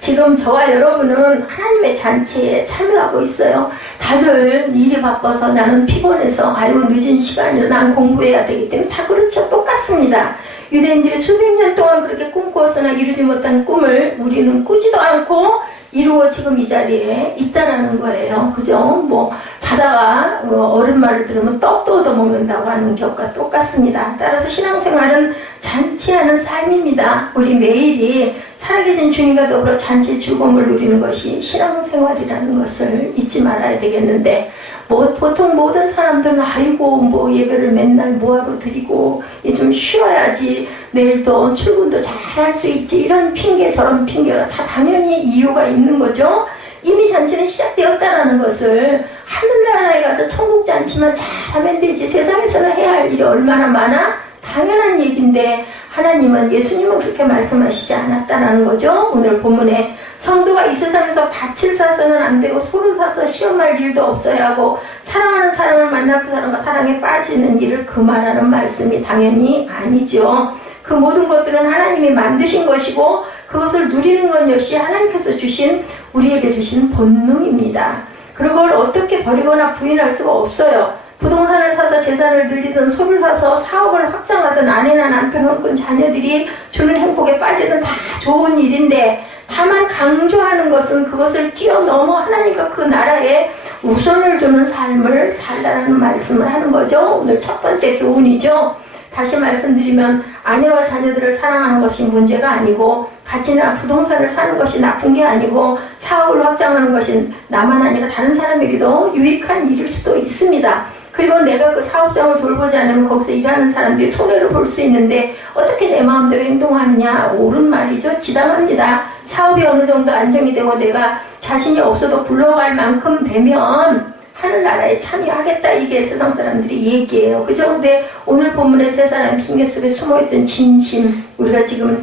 지금 저와 여러분은 하나님의 잔치에 참여하고 있어요. 다들 일이 바빠서 나는 피곤해서 아이고 늦은 시간이라 난 공부해야 되기 때문에 다 그렇죠. 똑같습니다. 유대인들이 수백 년 동안 그렇게 꿈꾸었으나 이루지 못한 꿈을 우리는 꾸지도 않고 이루어 지금 이 자리에 있다라는 거예요. 그죠? 뭐 자다가 어른 말을 들으면 떡도 얻어먹는다고 하는 것과 똑같습니다. 따라서 신앙생활은 잔치하는 삶입니다. 우리 매일이 살아계신 주님과 더불어 잔치 즐거움을 누리는 것이 신앙생활이라는 것을 잊지 말아야 되겠는데, 보통 모든 사람들은 아이고 뭐 예배를 맨날 뭐하러 드리고 좀 쉬어야지 내일 또 출근도 잘 할 수 있지, 이런 핑계 저런 핑계가 다 당연히 이유가 있는 거죠. 이미 잔치는 시작되었다는 것을, 하늘나라에 가서 천국 잔치만 잘하면 되지 세상에서는 해야 할 일이 얼마나 많아? 당연한 얘기인데 하나님은, 예수님은 그렇게 말씀하시지 않았다는 거죠. 오늘 본문에 성도가 이 세상에서 밭을 사서는 안 되고 소를 사서 시험할 일도 없어야 하고 사랑하는 사람을 만나 그 사람과 사랑에 빠지는 일을 금하라는 말씀이 당연히 아니죠. 그 모든 것들은 하나님이 만드신 것이고 그것을 누리는 것 역시 하나님께서 주신, 우리에게 주신 본능입니다. 그걸 어떻게 버리거나 부인할 수가 없어요. 부동산을 사서 재산을 늘리든 소를 사서 사업을 확장하든 아내나 남편 혹은 자녀들이 주는 행복에 빠지든 다 좋은 일인데, 다만 강조하는 것은 그것을 뛰어넘어 하나님과 그 나라에 우선을 두는 삶을 살라는 말씀을 하는 거죠. 오늘 첫 번째 교훈이죠. 다시 말씀드리면 아내와 자녀들을 사랑하는 것이 문제가 아니고, 밭이나 부동산을 사는 것이 나쁜 게 아니고, 사업을 확장하는 것이 나만 아니라 다른 사람에게도 유익한 일일 수도 있습니다. 그리고 내가 그 사업장을 돌보지 않으면 거기서 일하는 사람들이 손해를 볼 수 있는데 어떻게 내 마음대로 행동하느냐, 옳은 말이죠. 지당합니다. 사업이 어느 정도 안정이 되고 내가 자신이 없어도 굴러갈 만큼 되면 하늘나라에 참여하겠다, 이게 세상 사람들이 얘기해요. 그죠? 근데 오늘 본문의 세 사람 핑계 속에 숨어있던 진심, 우리가 지금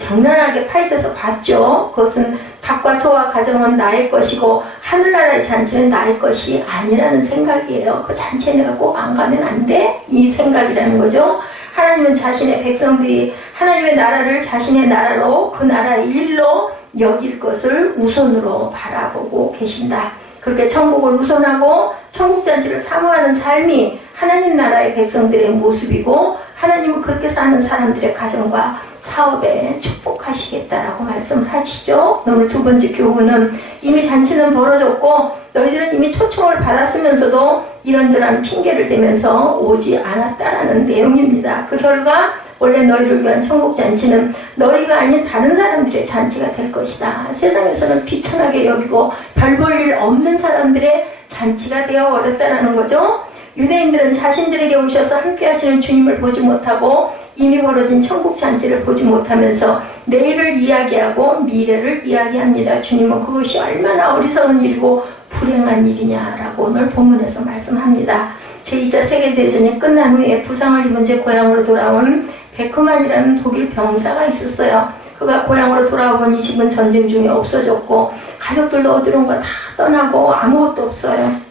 적나라하게 파헤쳐서 봤죠. 그것은 밭과 소와 가정은 나의 것이고 하늘나라의 잔치는 나의 것이 아니라는 생각이에요. 그 잔치에 내가 꼭 안 가면 안 돼? 이 생각이라는 거죠. 하나님은 자신의 백성들이 하나님의 나라를 자신의 나라로, 그 나라의 일로 여길 것을 우선으로 바라보고 계신다. 그렇게 천국을 우선하고 천국 잔치를 사모하는 삶이 하나님 나라의 백성들의 모습이고, 하나님은 그렇게 사는 사람들의 가정과 사업에 축복하시겠다라고 말씀을 하시죠. 오늘 두 번째 교훈은, 이미 잔치는 벌어졌고 너희들은 이미 초청을 받았으면서도 이런저런 핑계를 대면서 오지 않았다라는 내용입니다. 그 결과 원래 너희를 위한 천국 잔치는 너희가 아닌 다른 사람들의 잔치가 될 것이다. 세상에서는 비천하게 여기고 별 볼 일 없는 사람들의 잔치가 되어버렸다는 거죠. 유대인들은 자신들에게 오셔서 함께 하시는 주님을 보지 못하고 이미 벌어진 천국 잔치를 보지 못하면서 내일을 이야기하고 미래를 이야기합니다. 주님은 그것이 얼마나 어리석은 일이고 불행한 일이냐라고 오늘 본문에서 말씀합니다. 제2차 세계대전이 끝난 후에 부상을 입은 채 고향으로 돌아온 베크만이라는 독일 병사가 있었어요. 그가 고향으로 돌아오니 집은 전쟁 중에 없어졌고 가족들도 어디론가 다 떠나고 아무것도 없어요.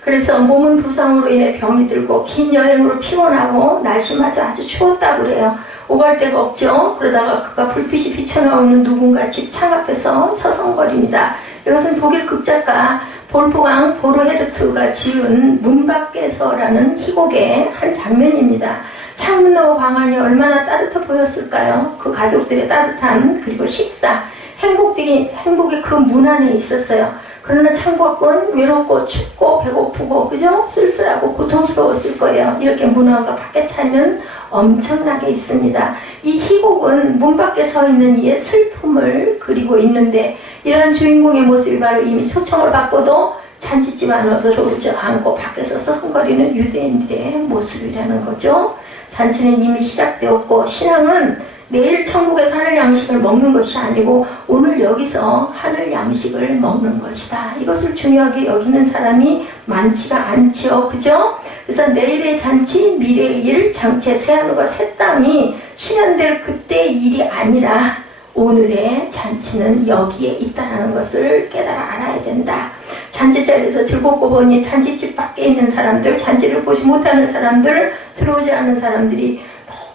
그래서 몸은 부상으로 인해 병이 들고 긴 여행으로 피곤하고 날씨마저 아주 추웠다고 그래요. 오갈 데가 없죠. 그러다가 그가 불빛이 비쳐나오는 누군가 집 창 앞에서 서성거립니다. 이것은 독일 극작가 볼프강 보르헤르트가 지은 문 밖에서라는 희곡의 한 장면입니다. 창문 너머 방 안이 얼마나 따뜻해 보였을까요? 그 가족들의 따뜻함, 그리고 식사, 행복이 그 문 안에 있었어요. 그러나 창밖은 외롭고 춥고 배고프고, 그죠? 쓸쓸하고 고통스러웠을 거예요. 이렇게 문안과 밖의 차이는 엄청나게 있습니다. 이 희곡은 문 밖에 서 있는 이의 슬픔을 그리고 있는데, 이러한 주인공의 모습이 바로 이미 초청을 받고도 잔치집 안으로 들어오지 않고 밖에서 서성거리는 유대인들의 모습이라는 거죠. 잔치는 이미 시작되었고, 신앙은 내일 천국에서 하늘 양식을 먹는 것이 아니고 오늘 여기서 하늘 양식 양식을 먹는 것이다. 이것을 중요하게 여기는 사람이 많지가 않지요. 그죠? 그래서 내일의 잔치, 미래의 일, 장체, 새하늘과 새 땅이 실현될 그때의 일이 아니라 오늘의 잔치는 여기에 있다는 것을 깨달아 알아야 된다. 잔치자리에서 즐겁고 보니 잔치집 밖에 있는 사람들, 잔치를 보지 못하는 사람들, 들어오지 않는 사람들이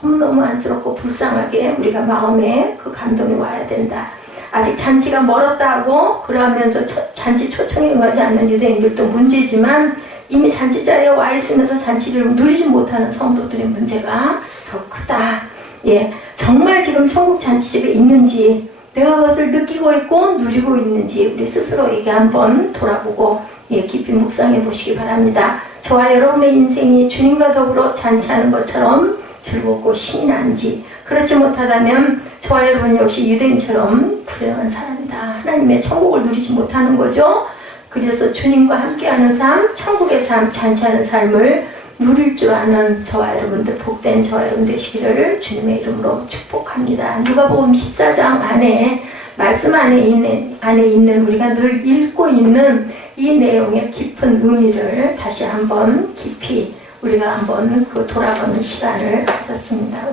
너무너무 안쓰럽고 불쌍하게 우리가 마음에 그 감동이 와야 된다. 아직 잔치가 멀었다고 그러면서 잔치 초청에 응하지 않는 유대인들도 문제지만 이미 잔치자리에 와 있으면서 잔치를 누리지 못하는 성도들의 문제가 더 크다. 예, 정말 지금 천국 잔치집에 있는지 내가 그것을 느끼고 있고 누리고 있는지 우리 스스로에게 한번 돌아보고 깊이 묵상해 보시기 바랍니다. 저와 여러분의 인생이 주님과 더불어 잔치하는 것처럼 즐겁고 신이 난지, 그렇지 못하다면 저와 여러분 역시 유대인처럼 불행한 사람이다. 하나님의 천국을 누리지 못하는 거죠. 그래서 주님과 함께하는 삶, 천국의 삶, 잔치하는 삶을 누릴 줄 아는 저와 여러분들, 복된 저와 여러분 되시기를 주님의 이름으로 축복합니다. 누가복음 14장 안에 말씀 안에 있는 우리가 늘 읽고 있는 이 내용의 깊은 의미를 다시 한번 깊이 우리가 한번 그 돌아보는 시간을 가졌습니다.